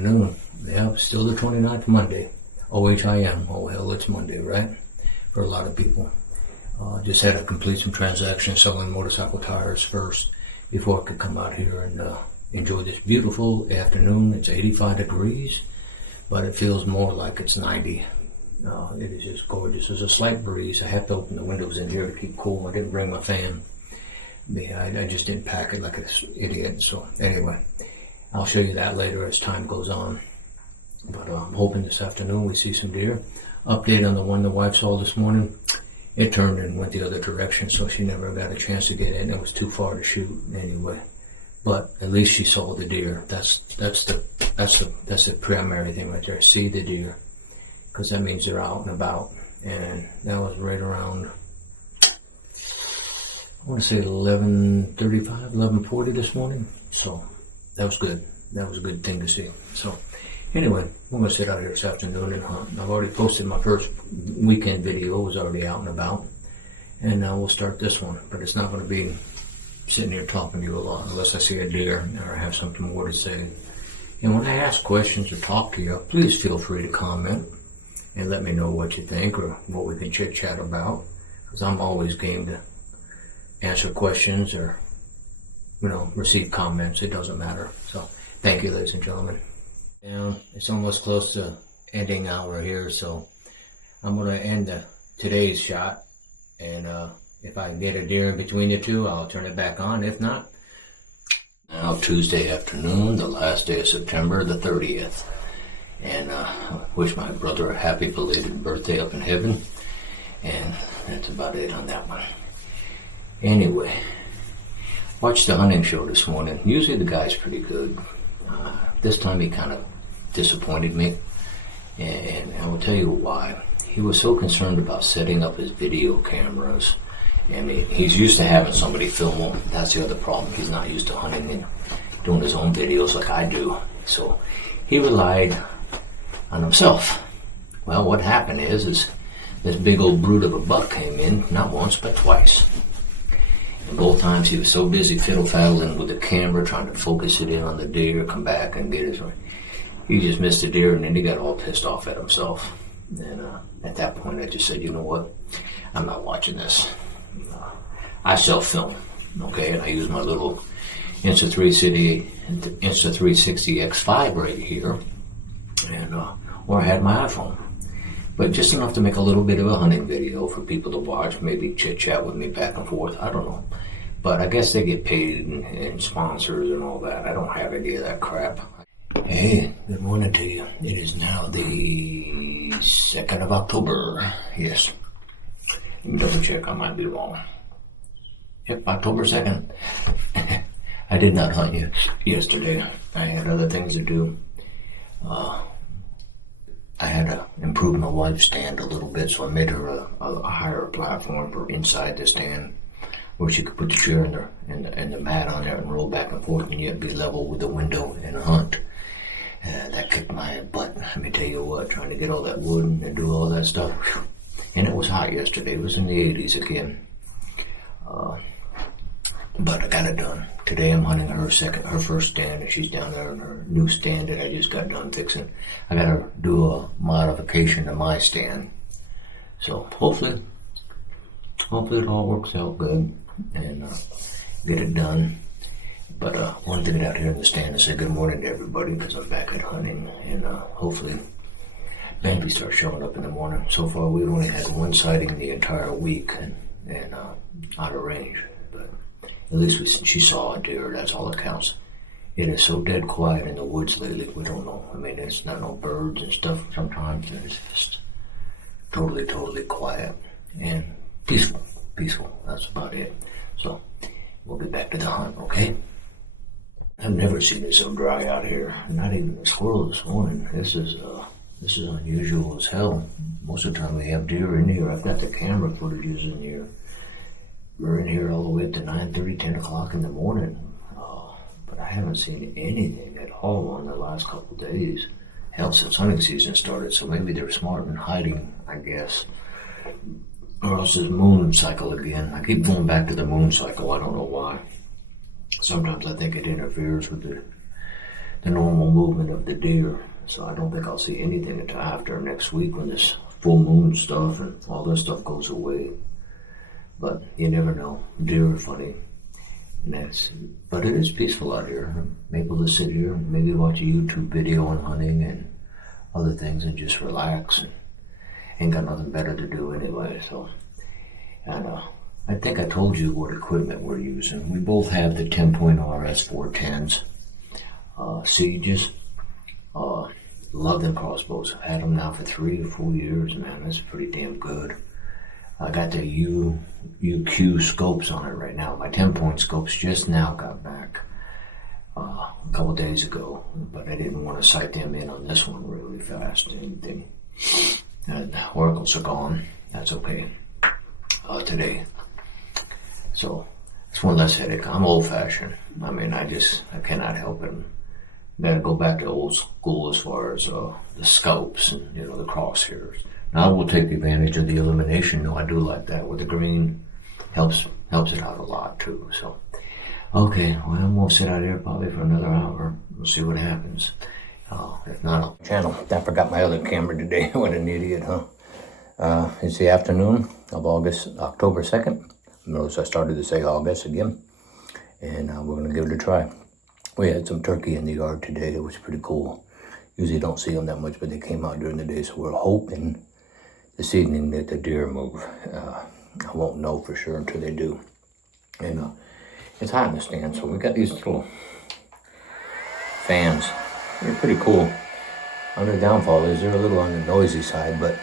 afternoon. Yeah, still the 29th, Monday. OHIM. Oh, hell, it's Monday, right? For a lot of people. Just had to complete some transactions selling motorcycle tires first before I could come out here and enjoy this beautiful afternoon. It's 85 degrees, but it feels more like it's 90. It is just gorgeous. There's a slight breeze. I have to open the windows in here to keep cool. I didn't bring my fan. Yeah, I just didn't pack it like an idiot. So anyway, I'll show you that later as time goes on. But I'm hoping this afternoon we see some deer. Update on the one the wife saw this morning. It turned and went the other direction, so she never got a chance to get in. It was too far to shoot anyway. But at least she saw the deer. That's the primary thing right there. See the deer, because that means they're out and about. And that was right around, I want to say 11:35, 11:40 this morning. So that was good. That was a good thing to see. So anyway, I'm going to sit out here this afternoon and hunt. I've already posted my first weekend video. It was already out and about. And we'll start this one. But it's not going to be sitting here talking to you a lot unless I see a deer or have something more to say. And when I ask questions or talk to you, please feel free to comment and let me know what you think or what we can chit chat about. Because I'm always game to answer questions or, receive comments. It doesn't matter. So thank you, ladies and gentlemen. It's almost close to ending hour here, so I'm going to end today's shot, and if I can get a deer in between the two, I'll turn it back on. If not, now Tuesday afternoon, the last day of September, the 30th, and wish my brother a happy belated birthday up in heaven, and that's about it on that one. Anyway, watched the hunting show this morning. Usually the guy's pretty good. This time he kind of disappointed me, and I will tell you why. He was so concerned about setting up his video cameras. I mean, he's used to having somebody film him. That's the other problem. He's not used to hunting and doing his own videos like I do. So he relied on himself. Well, what happened is this big old brute of a buck came in, not once but twice. And both times he was so busy fiddle-faddling with the camera, trying to focus it in on the deer, come back and get his... He just missed the deer, and then he got all pissed off at himself. And at that point, I just said, you know what? I'm not watching this. I self-film, okay? And I use my little Insta360 X5 right here, and or I had my iPhone. But just enough to make a little bit of a hunting video for people to watch, maybe chit-chat with me back and forth. I don't know. But I guess they get paid and sponsors and all that. I don't have any of that crap. Hey, good morning to you. It is now the 2nd of October. Yes. Let me double check. I might be wrong. Yep, October 2nd. I did not hunt yesterday. I had other things to do. I had to improve my wife's stand a little bit, so I made her a higher platform for inside the stand, where she could put the chair and the mat on there and roll back and forth, and yet be level with the window and hunt. That kicked my butt. Let me tell you what, trying to get all that wood and do all that stuff. Whew. And it was hot yesterday. It was in the 80s again. But I got it done. Today I'm hunting her first stand, and she's down there in her new stand that I just got done fixing. I got to do a modification to my stand. So hopefully it all works out good and get it done. But I wanted to get out here in the stand and say good morning to everybody, because I'm back at hunting, and hopefully Bambi starts showing up in the morning. So far we've only had one sighting the entire week and out of range. But at least she saw a deer. That's all that counts. It is so dead quiet in the woods lately. We don't know. I mean, it's not no birds and stuff. Sometimes it's just totally quiet and peaceful. That's about it. So we'll get back to the hunt, okay? I've never seen it so dry out here. Not even a squirrel this morning. This is unusual as hell. Most of the time we have deer in here. I've got the camera footages in here. We're in here all the way up to 9:30, 10 o'clock in the morning. But I haven't seen anything at all in the last couple of days. Hell, since hunting season started, so maybe they're smart in hiding, I guess. Or else it's moon cycle again. I keep going back to the moon cycle. I don't know why. Sometimes I think it interferes with the normal movement of the deer. So I don't think I'll see anything until after next week when this full moon stuff and all this stuff goes away. But you never know. Deer are funny. But it is peaceful out here. I'm able to sit here and maybe watch a YouTube video on hunting and other things and just relax. And ain't got nothing better to do anyway. So, and I think I told you what equipment we're using. We both have the 10-point RS 410s. Sieges. Love them crossbows. I've had them now for 3 or 4 years, man. That's pretty damn good. I got the UQ scopes on it right now. My 10-point scopes just now got back a couple days ago, but I didn't want to sight them in on this one really fast. And oracles are gone. That's okay. Today. So it's one less headache. I'm old-fashioned. I mean, I cannot help it. Gotta go back to old school as far as the scopes and the crosshairs. Now we'll take advantage of the illumination. I do like that with the green. Helps it out a lot too. So okay, well I'm gonna sit out here probably for another hour. We'll see what happens. If not, I'll channel. I forgot my other camera today. What an idiot, huh? It's the afternoon of October 2nd. Notice I started to say August again. And we're gonna give it a try. We had some turkey in the yard today. It was pretty cool. Usually don't see them that much, but they came out during the day. So we're hoping this evening that the deer move. I won't know for sure until they do. And it's hot in the stand, so we got these little fans. They're pretty cool. Only downfall is they're a little on the noisy side, but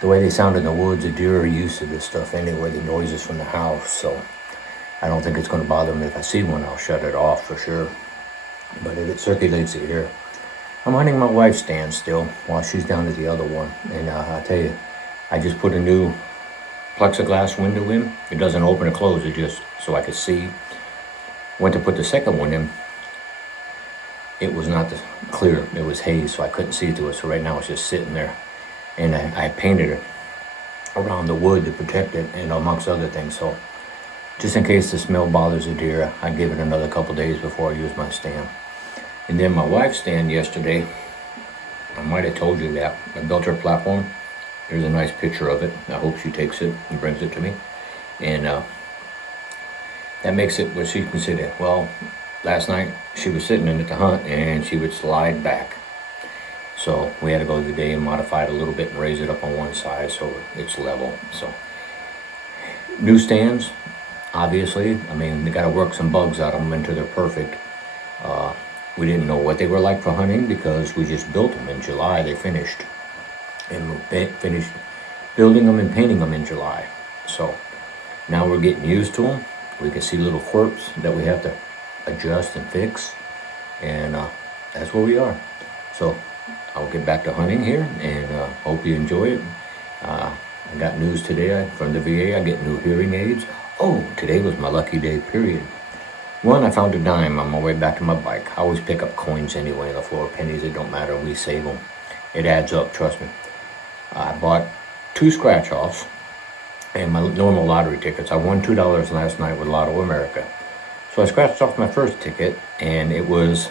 the way they sound in the woods, the deer are used to this stuff anyway, the noises from the house. So I don't think it's going to bother them. If I see one, I'll shut it off for sure. But if it circulates the air. I'm hunting my wife's stand still while she's down at the other one. And I'll tell you, I just put a new plexiglass window in. It doesn't open or close, it just so I could see. Went to put the second one in. It was not clear. It was haze, so I couldn't see through it. So right now it's just sitting there. And I painted it around the wood to protect it and amongst other things. So just in case the smell bothers the deer, I give it another couple days before I use my stand. And then my wife's stand yesterday, I might have told you that. I built her platform. There's a nice picture of it. I hope she takes it and brings it to me. And that makes it where she can sit in. Well, last night she was sitting in it to hunt and she would slide back. So we had to go today and modify it a little bit and raise it up on one side so it's level. So new stands, obviously. I mean, they got to work some bugs out of them until they're perfect. We didn't know what they were like for hunting because we just built them in July. They finished. And we finished building them and painting them in July. So now we're getting used to them. We can see little quirks that we have to adjust and fix. And that's where we are. So I'll get back to hunting here and hope you enjoy it. I got news today from the VA. I get new hearing aids. Oh, today was my lucky day, period. One, I found a dime on my way back to my bike. I always pick up coins anyway on the floor, pennies, it don't matter, we save them. It adds up, trust me. I bought 2 scratch-offs and my normal lottery tickets. I won $2 last night with Lotto America. So I scratched off my first ticket and it was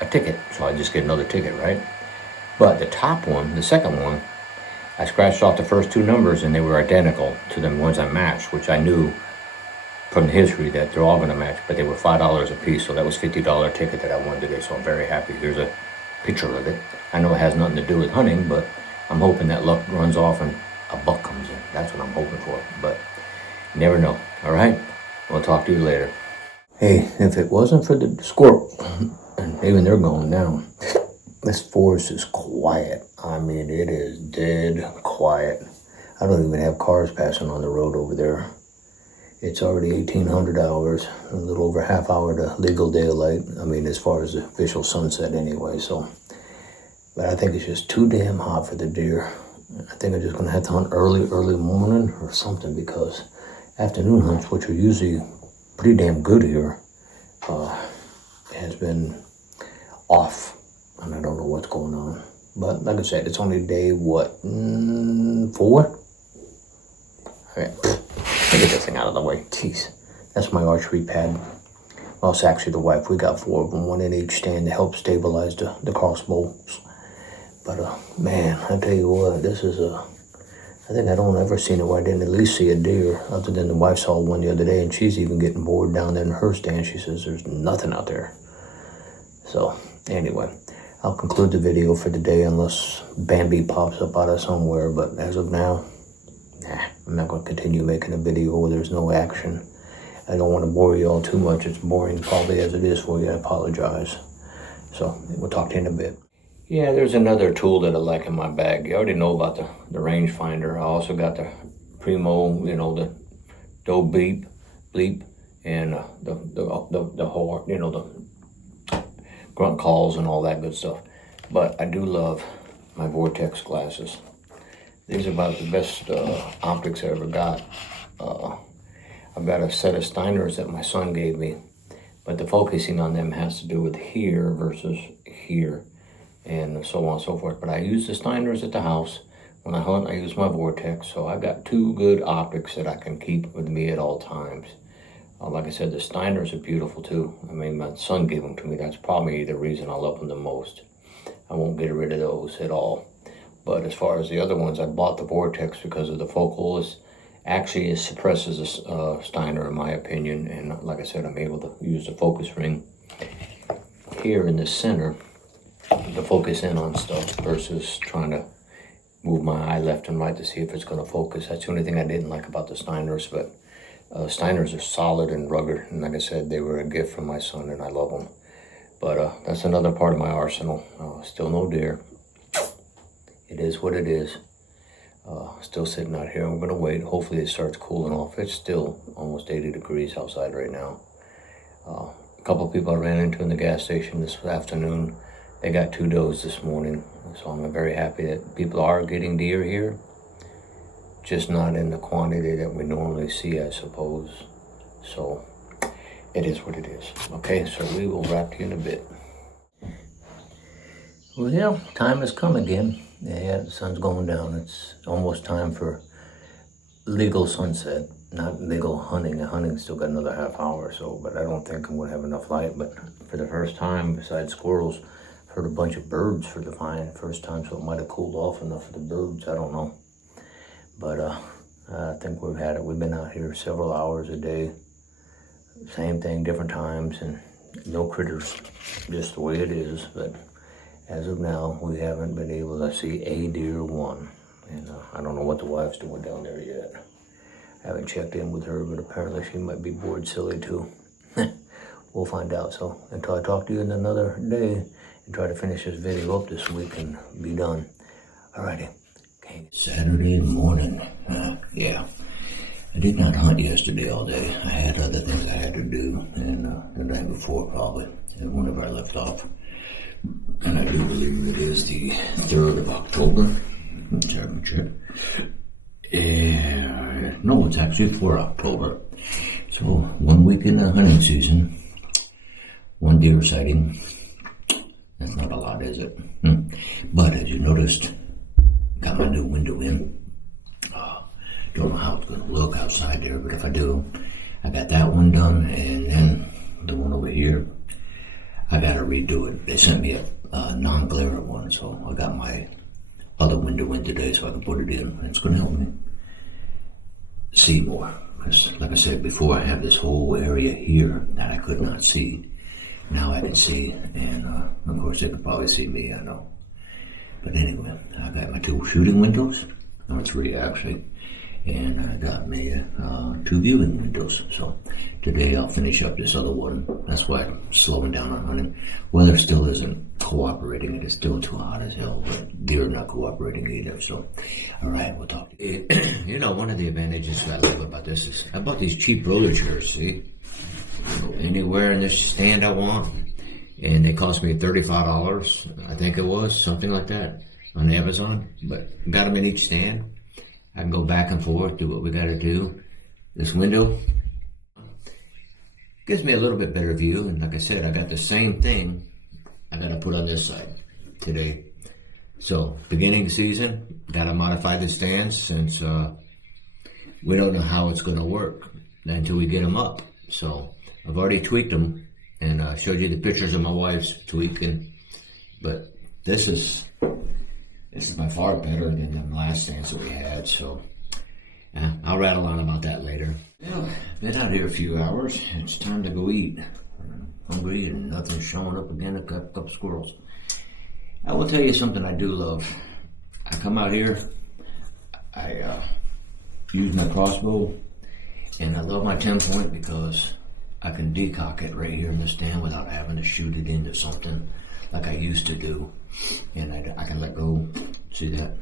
a ticket. So I just get another ticket, right? But the top one, the second one, I scratched off the first 2 numbers and they were identical to the ones I matched, which I knew from the history that they're all going to match, but they were $5 a piece. So that was $50 ticket that I won today. So I'm very happy. Here's a picture of it. I know it has nothing to do with hunting, but I'm hoping that luck runs off and a buck comes in. That's what I'm hoping for, but you never know. All right, we'll talk to you later. Hey, if it wasn't for the squirrel, and even they're going down, this forest is quiet. I mean, it is dead quiet. I don't even have cars passing on the road over there. It's already 1800 hours, a little over half hour to legal daylight. I mean, as far as the official sunset anyway, so. But I think it's just too damn hot for the deer. I think I'm just gonna have to hunt early morning or something because afternoon hunts, which are usually pretty damn good here, has been off. And I don't know what's going on. But like I said, it's only day, 4? All right, let me get this thing out of the way. Jeez, that's my archery pad. Well, it's actually the wife. We got 4 of them, one in each stand to help stabilize the crossbows. But man, I tell you what, this is I think I don't ever seen it where I didn't at least see a deer, other than the wife saw one the other day, and she's even getting bored down there in her stand. She says there's nothing out there. So anyway, I'll conclude the video for today unless Bambi pops up out of somewhere. But as of now, I'm not going to continue making a video where there's no action. I don't want to bore you all too much. It's boring probably as it is for you. I apologize. So we'll talk to you in a bit. Yeah, there's another tool that I like in my bag. You already know about the rangefinder. I also got the Primo, the Doe Bleep, and the horn, the grunt calls and all that good stuff. But I do love my Vortex glasses. These are about the best optics I ever got. I've got a set of Steiners that my son gave me, but the focusing on them has to do with here versus here, and so on and so forth. But I use the Steiners at the house. When I hunt, I use my Vortex, so I've got 2 good optics that I can keep with me at all times. Like I said, the Steiners are beautiful too. I mean, my son gave them to me. That's probably the reason I love them the most. I won't get rid of those at all. But as far as the other ones, I bought the Vortex because of the focal. It suppresses a Steiner in my opinion. And like I said, I'm able to use the focus ring here in the center to focus in on stuff versus trying to move my eye left and right to see if it's going to focus. That's the only thing I didn't like about the Steiners. But Steiners are solid and rugged. And like I said, they were a gift from my son and I love them. But that's another part of my arsenal. Still no deer. It is what it is. Still sitting out here. I'm going to wait. Hopefully it starts cooling off. It's still almost 80 degrees outside right now. A couple of people I ran into in the gas station this afternoon. They got 2 does this morning. So I'm very happy that people are getting deer here. Just not in the quantity that we normally see, I suppose. So it is what it is. Okay, so we will wrap you in a bit. Well, time has come again. Yeah, the sun's going down. It's almost time for legal sunset. Not legal hunting. Hunting's still got another half hour or so, but I don't think I'm going to have enough light. But for the first time, besides squirrels, I've heard a bunch of birds for the first time, so it might have cooled off enough for the birds. I don't know. But I think we've had it. We've been out here several hours a day. Same thing, different times, and no critters. Just the way it is, but as of now, we haven't been able to see a deer one. And I don't know what the wife's doing down there yet. I haven't checked in with her, but apparently she might be bored silly too. We'll find out. So until I talk to you in another day and try to finish this video up this week and be done. Alrighty. Okay. Saturday morning. Yeah. I did not hunt yesterday all day. I had other things I had to do, and the night before probably, and whenever I left off. And I do believe it is the 3rd of October. Check. No, it's actually 4 October. So 1 week in the hunting season, 1 deer sighting. That's not a lot, is it? But as you noticed, got my new window in. Don't know how it's going to look outside there, but if I do, I got that one done, and then the one over here, I got to redo it. They sent me a non-glare one, so I got my other window in today so I can put it in. It's going to help me see more. Because, like I said before, I have this whole area here that I could not see. Now I can see, and of course they can probably see me, I know. But anyway, I got my 2 shooting windows, or 3 actually. And I got me 2 viewing windows. So today I'll finish up this other one. That's why I'm slowing down on hunting. Weather still isn't cooperating. It is still too hot as hell, but deer are not cooperating either. So, all right, we'll talk. One of the advantages I love about this is I bought these cheap roller chairs, see? Go anywhere in this stand I want. And they cost me $35, I think it was, something like that, on Amazon. But got them in each stand. I can go back and forth, do what we got to do. This window gives me a little bit better view. And like I said, I got the same thing I got to put on this side today. So, beginning of the season, got to modify the stands since we don't know how it's going to work until we get them up. So, I've already tweaked them and showed you the pictures of my wife's tweaking. But this is by far better than the last stands that we had. So I'll rattle on about that later. Well, been out here a few hours. It's time to go eat. I'm hungry and nothing's showing up again. A couple squirrels. I will tell you something I do love. I come out here, I use my crossbow, and I love my 10-point because I can decock it right here in the stand without having to shoot it into something like I used to do. And I can let go, see that?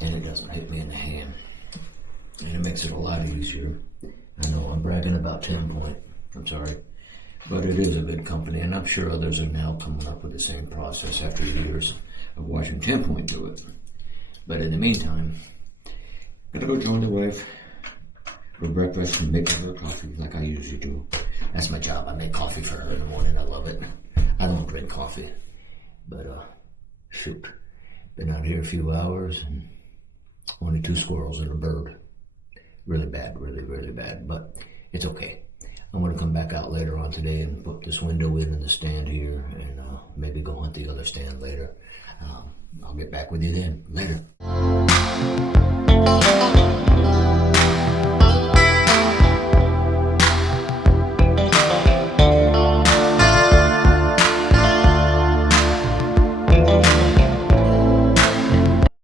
And it doesn't hit me in the hand. And it makes it a lot easier. I know I'm bragging about 10-point, I'm sorry. But it is a good company, and I'm sure others are now coming up with the same process after years of watching 10-point do it. But in the meantime, gotta go join the wife for breakfast and make her coffee like I usually do. That's my job. I make coffee for her in the morning. I love it. I don't drink coffee, but shoot, been out here a few hours and only 2 squirrels and a bird. Really bad, really bad, but it's okay. I'm going to come back out later on today and put this window in the stand here and maybe go hunt the other stand later. I'll get back with you then. Later.